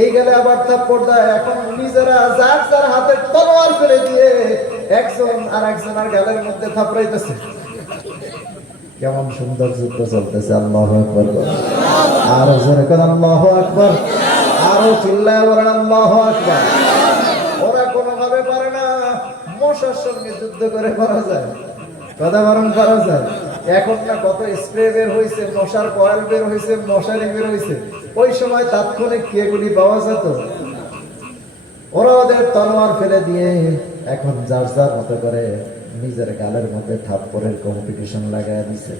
এই গেলে আবার থাপ্পড় দেয়। এখন নিজেরা যার যার হাতে তলোয়ার ফেলে দিয়ে একজন আর একজনের গালের মধ্যে থাপড়াইতেছে। কেমন সুন্দর যুদ্ধ চলতেছে। আল্লাহু আকবার। আরো জোরে করে আল্লাহু আকবার। আরো চিল্লায় বলেন আল্লাহু আকবার। ওরা কোনোভাবে পারে না মশার সঙ্গে যুদ্ধ করে পারা যায়, কথা বরং পারা যায়। এখন না কত স্প্রে বের হয়েছে, মশার কয়েল বের হয়েছে, মশারি বের হয়েছে, ওই সময় তাৎক্ষণিক এগুলি পাওয়া যেত। ওরা ওদের তলোয়ার ফেলে দিয়ে এখন যার যার মতো করে নিজের গালের মধ্যে থাপ্পড়ের কম্পিটিশন লাগাই দিছে।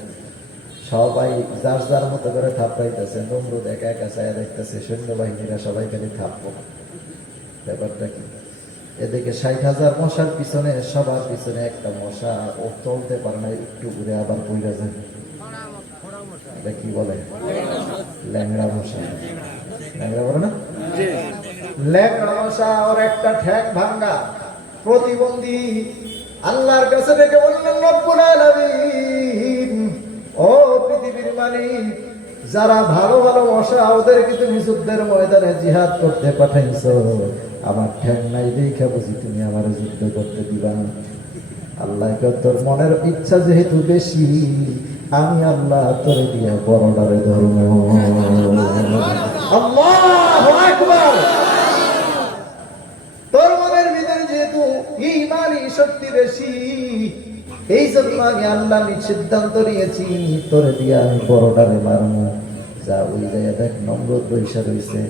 সবাই যার যার মতো করে থাপ্পাইতেছে। নমরুদ একা একা চায় দেখতেছে, সৈন্যবাহিনীরা সবাই খালি থাপ্পড়। ব্যাপারটা কি? এদিকে 60,000 মশার পিছনে, সবার পিছনে একটা মশা, ও চলতে পারে না, একটু ঘুরে আবার বইরা যায়। এটা কি বলে? ল্যাংড়া মশা। ল্যাংড়া বলে না? ল্যাংড়া মশা। ওর একটা ঠ্যাং ভাঙ্গা, প্রতিবন্ধী। আল্লাহর কাছে ডেকে বললেন, রব্বুল আলামিন, ও পৃথিবীর মালিক, যারা ভালো ভালো মশা, ওদেরকে তুমি যুদ্ধের ময়দানে জিহাদ করতে পাঠাইছো, আমার ঠ্যাং নাই দেখা বুঝি তুমি আমার যুদ্ধ করতে দিবা না। আল্লাহকে তোর মনের ইচ্ছা যেহেতু বেশি, আমি আল্লাহ তোরে দিয়া বড়ডারে ধর্ম। আল্লাহু আকবার। তোর মনের ভিতরে যেহেতু ঈমানি শক্তি বেশি, এই জন্য আমি আল্লাহ সিদ্ধান্ত নিয়েছি তোরে দিয়া আমি বড়ডারে মারবো। যা ওই জায়গা দেখ, নমরুদ বৈশা রয়েছে,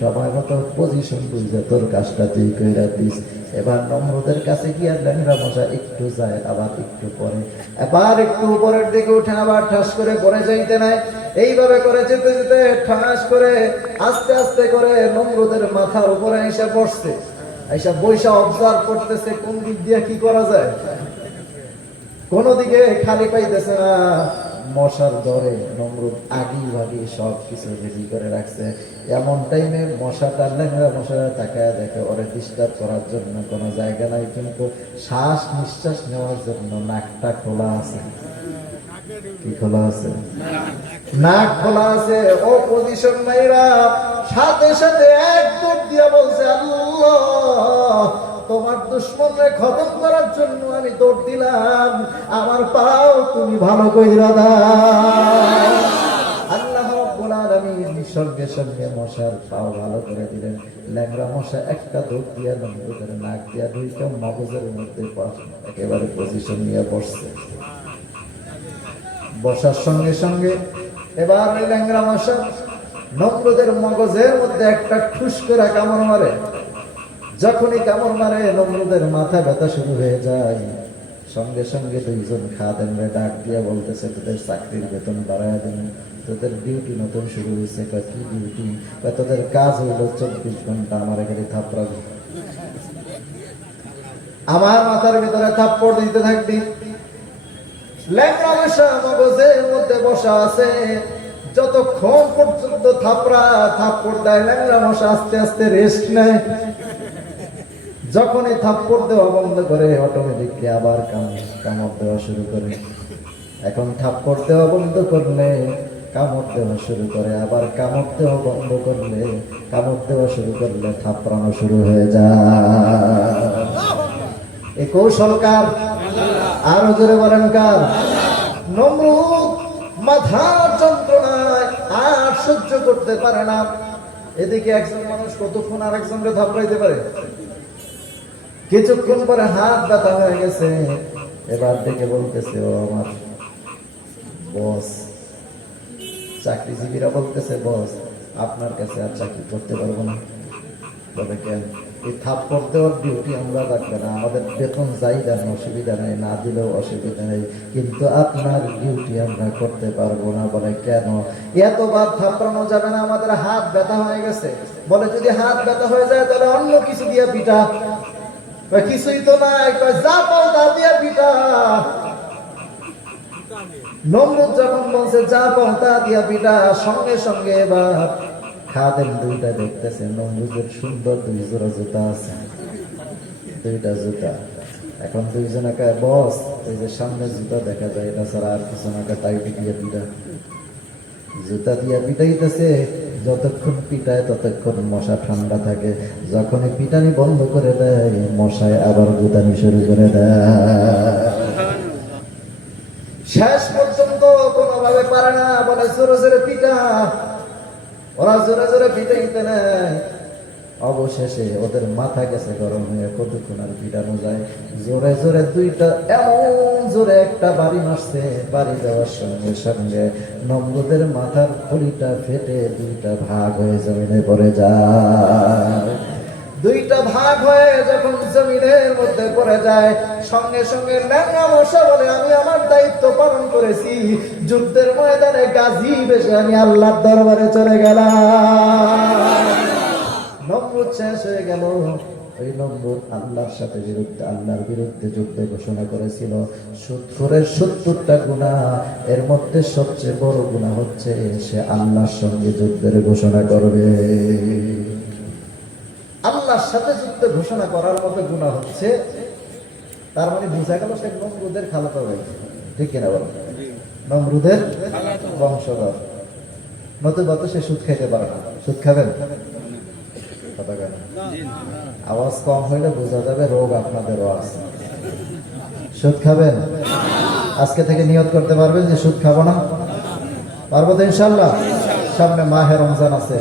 সময় মতো পজিশন বুঝে তোর কাজটা তুই কইরা দিস। এবার নমরুদের কাছে গিয়ে ল্যাংড়া মশা একটু যায়, আবার একটু পরে, এবার একটু উপরের দিকে উঠে আবার ঠাস করে পরে যাইতে নাই। এইভাবে করে যেতে যেতে ঠাস করে আস্তে আস্তে করে নমরুদের মাথার উপরে এসে বসছে। এসে বৈশা অবজার্ভ করতেছে কোন দিক দিয়ে কি করা যায়। কোন দিকে খালি পাইতেছে না। মশার দরে নমরুদ আগেই ভাগে সব কিছু রেডি করে রাখছে। এমন টাইমে মশাটা, ল্যাংড়া মশাটা তাকায় দেখে ওরে ডিস্টার্ব করার জন্য কোনো জায়গা নাই, কিন্তু শ্বাস নিঃশ্বাস নেওয়ার জন্য নাকটা খোলা আছে। কি খোলা আছে? নাক খোলা আছে। ও পজিশন মাইরা সাথে সাথে এক দৌড় দিয়া বলছে, আল্লাহ, তোমার দুশমনকে খতম করার জন্য আমি দৌড় দিলাম, আমার পাও তুমি ভালো কইরা দাও। আল্লাহ রাব্বুল আলামিন সঙ্গে সঙ্গে মশার পাও ভালো করে দিলেন। ল্যাংড়া মশা একটা দৌড় দিয়া নমরুদের নাক দিয়া ঢুইকা মগজের মধ্যে একেবারে পজিশন নিয়ে বসছে। বসার সঙ্গে সঙ্গে এবার ওই ল্যাংড়া মশা নমরুদের মগজের মধ্যে একটা ঠুস করে কামড় মারে। যখনই কামড় মারে নমরুদের মাথা ব্যথা শুরু হয়ে যায়। সঙ্গে সঙ্গে দুইজন খাদেমরে ডাক দিয়া বলতেছে, তোদের চাকরির বেতন বাড়ায় দিন, তোদের ডিউটি নতুন শুরু হয়েছে। কি ডিউটি? তোদের কাজ হইলো 24 ঘন্টা আমার এখানে থাপড়াবি, আমার মাথার ভিতরে থাপ্পড় দিতে থাকবি। ল্যাংড়া মশা মগজের মধ্যে বসা আছে, যতক্ষণ পর্যন্ত থাপ্পড় দেয় ল্যাংড়া মশা আস্তে আস্তে রেস্ট নেয়। যখনই থাপ্পড় দেওয়া বন্ধ করে অটোমেটিকলি আবার কামড় দেওয়া শুরু করে। এখন থাপ্পড় দেওয়া বন্ধ করলে কামড় দেওয়া শুরু করে, আবার কামড় দেওয়া বন্ধ করলে, কামড় দেওয়া শুরু করলে থাপড়ানো শুরু হয়ে যায়। এই কৌশল কার? আরো জোরে বলেন কার? নমরুদ মাথার যন্ত্রণায় আর সহ্য করতে পারে না। এদিকে একজন মানুষ কতক্ষণ আর একজনকে থাপড়াইতে পারে? কিছুক্ষণ পরে হাত ব্যথা হয়ে গেছে। এবার দেখে বলতেছে, ও আমার বস। চাকরিজীবীরা বলতেছে, বস আপনার কাছে আর চাকরি করতে পারবো না। বলে কেন? এই থাপ্পড় দেওয়ার ডিউটি আমরা রাখবে না, আমাদের বেতন যাই দেন অসুবিধা নেই, না দিলেও অসুবিধা নেই, কিন্তু আপনার ডিউটি আমরা করতে পারবো না। বলে কেন? এতবার থাপ্পড়ানো যাবে না, আমাদের হাত ব্যথা হয়ে গেছে। বলে যদি হাত ব্যথা হয়ে যায় তাহলে অন্য কিছু দিয়ে পিটা। কিছুই তো নাই, যা পাও তা দিয়ে পিটা। নমরুদ যখন বলছে যা পাও তা দিয়া পিটা, সঙ্গে সঙ্গে এবার খাদেম দুইটা দেখতেছে নমরুদের সুন্দর 2 জোড়া জুতা আছে, 2টা জুতা। এখন দুইজনকে, বস এই যে সামনে জুতা দেখা যায়, এটা ছাড়া আর কিছু না, টাইট দিয়ে পিটা। জুতা দিয়া পিটাইতেছে, যতক্ষণ পিটায় ততক্ষণ মশা ঠান্ডা থাকে, যখনই পিটানি বন্ধ করে দেয় মশায় আবার গুতানি শুরু করে দেয়। শেষ পর্যন্ত কোনোভাবে পারে না, বলে জোরে জোরে পিটা। ওরা জোরে জোরে পিটাইতে নেয়, অবশেষে ওদের মাথা গেছে গরম হয়ে, কতক্ষণ আর পিটানো যায়। জোরে জোরে দুইটা, এমন জোরে একটা বাড়ি মারছে, বাড়ি দেওয়ার সঙ্গে সঙ্গে নমরুদের মাথার খুলিটা ফেটে দুইটা ভাগ হয়ে জমিনে পড়ে যায়। দুইটা ভাগ হয়ে যখন জমিনের মধ্যে পড়ে যায়, সঙ্গে সঙ্গে ল্যাংড়া মশা বলে, আমি আমার দায়িত্ব পালন করেছি, যুদ্ধের ময়দানে গাজী বেশে আমি আল্লাহর দরবারে চলে গেলাম। নমরুদ শেষ হয়ে গেল। ওই নমরুদ আল্লাহর সাথে আল্লাহর বিরুদ্ধে যুদ্ধে ঘোষণা করেছিল। সুদখোরের 70টা গুনাহ, এর মধ্যে সবচেয়ে বড় গুনাহ হচ্ছে সে আল্লাহর সঙ্গে যুদ্ধের ঘোষণা করবে। আল্লাহর সাথে যুদ্ধ ঘোষণা করার মতো গুনাহ হচ্ছে, তার মানে বোঝা গেল সে নমরুদের খালাতো ভাই, ঠিক কিনা বলো? নমরুদের বংশধর, নতুবা তো সে সুদ খাইতে পারে না। সুদ খাবেন? আওয়াজ কম হইলে বোঝা যাবে রোগ আপনাদেরও আছে। সুদ খাবেন? আজকে থেকে নিয়ত করতে পারবেন যে সুদ খাবো না? পারবো তো ইনশাল্লাহ। সামনে মাহে রমজান আছে।